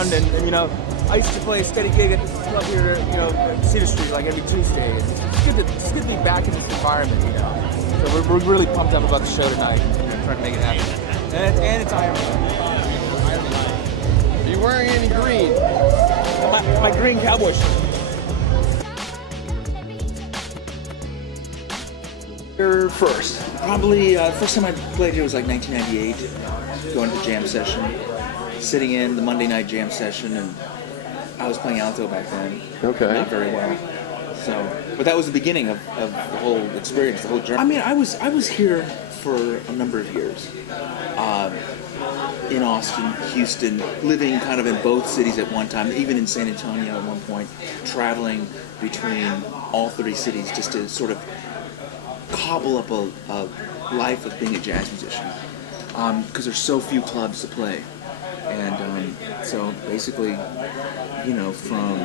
around, and you know, I used to play a steady gig at this club here, you know, at Cedar Street, like every Tuesday. It's good to be back in this environment, you know. So we're really pumped up about the show tonight, and trying to make it happen. And it's Iron Man. Are you wearing any green? My green cowboy shirt. First, probably first time I played here was like 1998. Going to the jam session, sitting in the Monday night jam session, and I was playing alto back then. Okay. Not very well. So, but that was the beginning of the whole experience, the whole journey. I mean, I was here for a number of years. In Austin, Houston, living kind of in both cities at one time, even in San Antonio at one point, traveling between all 30 cities just to sort of cobble up a life of being a jazz musician, because there's so few clubs to play. And so basically, you know, from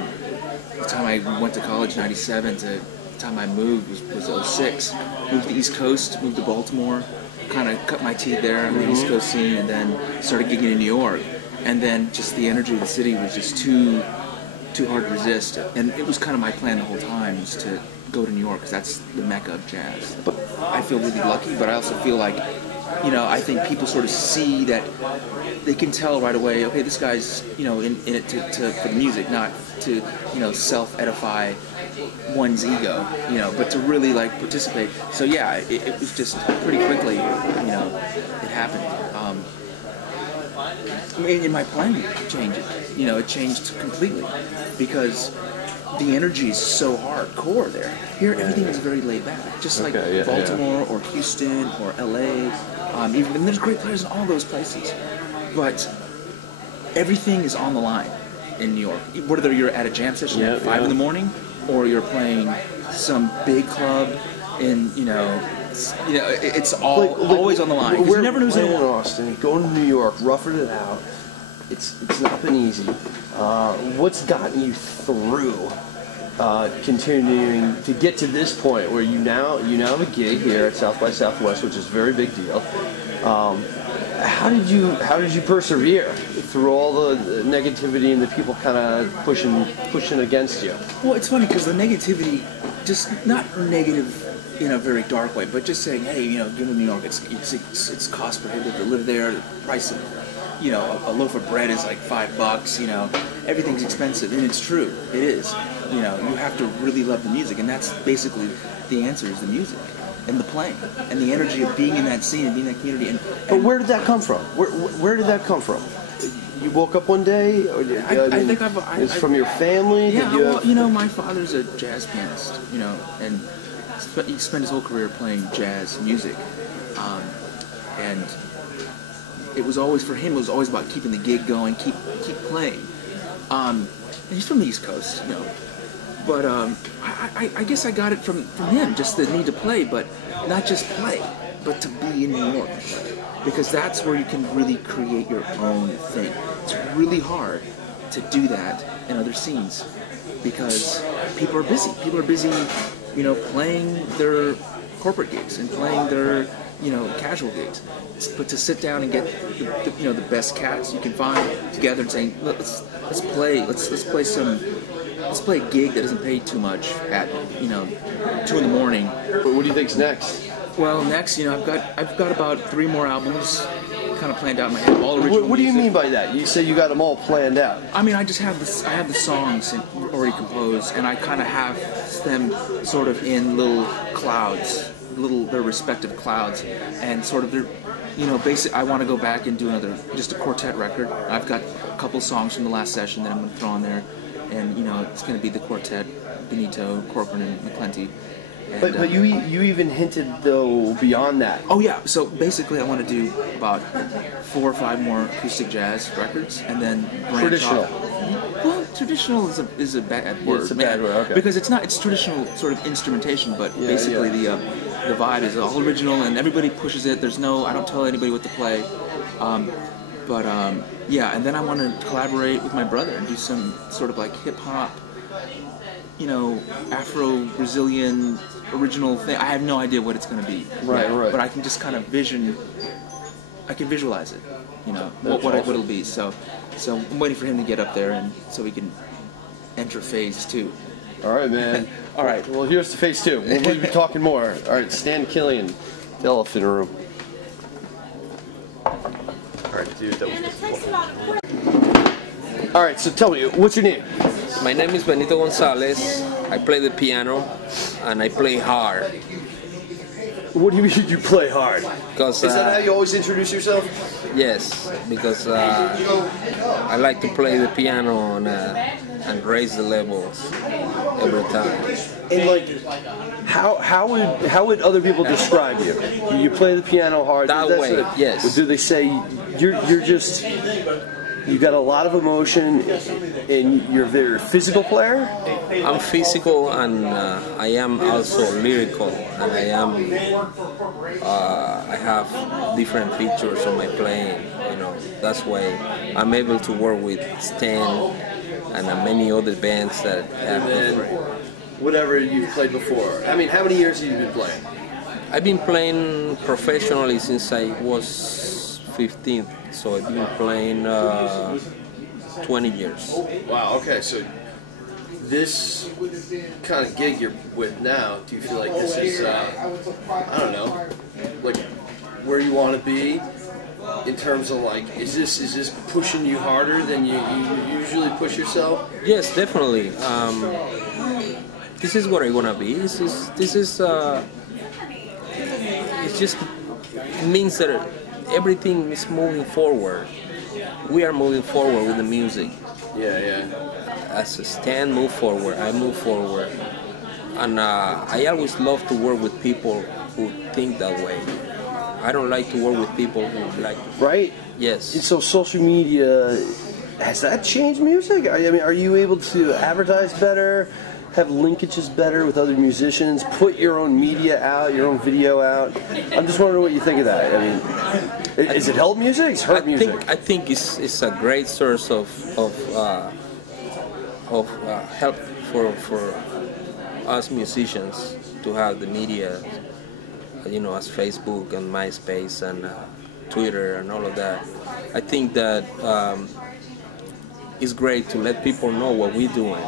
the time I went to college, 97, to the time I moved was 06. Moved to the East Coast, moved to Baltimore, kind of cut my teeth there on the East Coast scene, and then started gigging in New York. And then just the energy of the city was just too hard to resist. And it was kind of my plan the whole time, was to go to New York, because that's the mecca of jazz. But I feel really lucky, but I also feel like, you know, I think people sort of see that, they can tell right away, okay, this guy's, you know, in it for the music, not to, you know, self-edify one's ego, you know, but to really, like, participate. So yeah, it was just pretty quickly, you know, it happened. And my playing changed, you know, it changed completely, because the energy is so hardcore there. Here, everything is very laid back, just like Baltimore or Houston or LA. Even, and there's great players in all those places, but everything is on the line in New York. Whether you're at a jam session at 5 in the morning, or you're playing some big club in, it's all always on the line. We're you never know who's in Austin, going to New York, roughing it out. It's not been easy. What's gotten you through continuing to get to this point where you now have a gig here at South by Southwest, which is a very big deal. How did you persevere through all the negativity and the people kind of pushing against you? Well, it's funny because the negativity, just not negative in a very dark way, but just saying, hey, you know, give me New York, it's cost prohibitive to live there. The price of, you know, a loaf of bread is like $5. You know, everything's expensive, and it's true. It is. You know, you have to really love the music, and that's basically the answer, is the music and the playing and the energy of being in that scene and being in that community. But where did that come from? Where did that come from? You woke up one day, or I think it's from your family. Yeah, well, you know, my father's a jazz pianist. You know, and he spent his whole career playing jazz music, and it was always, for him, it was always about keeping the gig going, keep playing. And he's from the East Coast, you know. But I guess I got it from him, just the need to play, but not just play, but to be in New York. Because that's where you can really create your own thing. It's really hard to do that in other scenes, because people are busy. People are busy, you know, playing their corporate gigs and playing their, you know, casual gigs. But to sit down and get the best cats you can find together and saying, let's play a gig that doesn't pay too much at, you know, 2 in the morning. What do you think's next? Well, next, you know, I've got about 3 more albums kind of planned out in my head, all original. What do you mean by that? You say you got them all planned out. I mean, I have the songs already composed, and I kind of have them sort of in little clouds, their respective clouds, and sort of their, you know, I want to go back and do just a quartet record. I've got a couple songs from the last session that I'm going to throw on there, and, you know, it's going to be the quartet, Benito, Corcoran, and McClenty. But you even hinted, though, beyond that. Oh yeah, so basically I want to do about 4 or 5 more acoustic jazz records, and then branch traditional. off. Well, traditional is a bad word. It's a bad word, okay. Because it's traditional sort of instrumentation, but basically the vibe is all original, and everybody pushes it. I don't tell anybody what to play. Yeah, and then I want to collaborate with my brother and do some sort of like hip hop, you know, Afro-Brazilian original thing. I have no idea what it's going to be. Right. But I can just kind of vision I can visualize it, you know, what it'll be. So I'm waiting for him to get up there, and so we can enter phase 2. All right, man. All right. Well, here's to phase 2. We'll be talking more. All right, Stan Killian, the elephant in the room. All right, dude. That was. All right, so tell me, what's your name? My name is Benito Gonzalez. I play the piano and I play hard. What do you mean you play hard? Because is that how you always introduce yourself? Yes, because I like to play the piano and raise the levels every time. And like, how would other people describe you? You play the piano hard. That way, yes. Do they say you're just, you got a lot of emotion and you're a very physical player? I'm physical and I am also lyrical, and I have different features on my playing. You know, that's why I'm able to work with Stan and many other bands that have different. Whatever you've played before. I mean, how many years have you been playing? I've been playing professionally since I was 15, so I've been playing 20 years. Wow, okay, so this kind of gig you're with now, do you feel like this is, I don't know, like where you want to be in terms of like, is this pushing you harder than you usually push yourself? Yes, definitely. This is what I want to be. This is it just means that everything is moving forward. We are moving forward with the music. Yeah. As Stan move forward, I move forward. And I always love to work with people who think that way. I don't like to work with people who like... Right? Yes. So social media, has that changed music? I mean, are you able to advertise better, have linkages better with other musicians, put your own media out, your own video out? I'm just wondering what you think of that. I mean, is it help music? It's hurt music? I think it's a great source of help for us musicians to have the media, you know, as Facebook and MySpace and Twitter and all of that. I think that it's great to let people know what we're doing,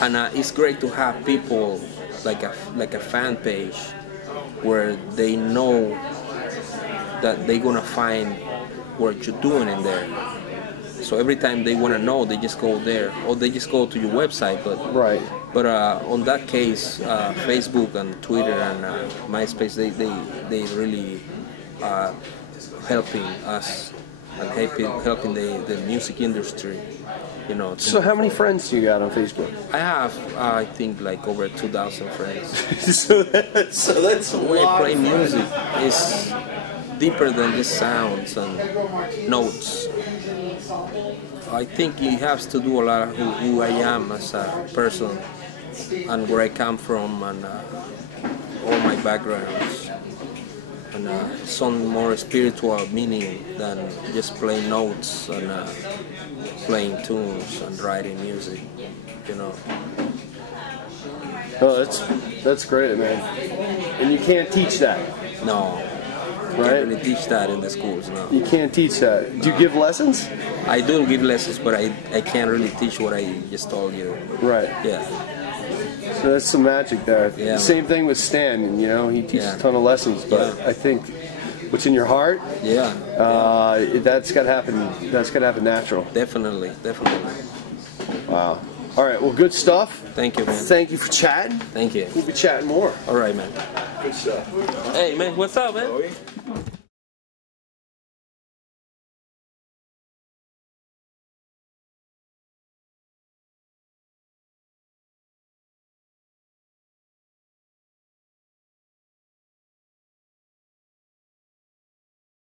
and it's great to have people like a fan page where they know that they're gonna find what you're doing in there. So every time they want to know, they just go there, or they just go to your website. But right. But on that case, Facebook and Twitter and MySpace, they really helping us and helping the music industry. You know. So how many friends do you got on Facebook? I have, I think, like over 2,000 friends. so that's the way I play music is deeper than just sounds and notes. I think it has to do a lot of who I am as a person and where I come from and all my backgrounds, and some more spiritual meaning than just playing notes and playing tunes and writing music, you know. Oh, that's great, man. And you can't teach that. No. Right? Can't really teach that in the schools, no. You can't teach that. Do you give lessons? I do give lessons, but I can't really teach what I just told you. Right. Yeah. So that's some magic there. Yeah. Same thing with Stan, you know, he teaches a ton of lessons, but I think what's in your heart, that's got to happen. That's got to happen natural. Definitely. Wow. All right. Well, good stuff. Thank you, man. Thank you for chatting. Thank you. We'll be chatting more. All right, man. Good stuff. Hey, man. What's up, man?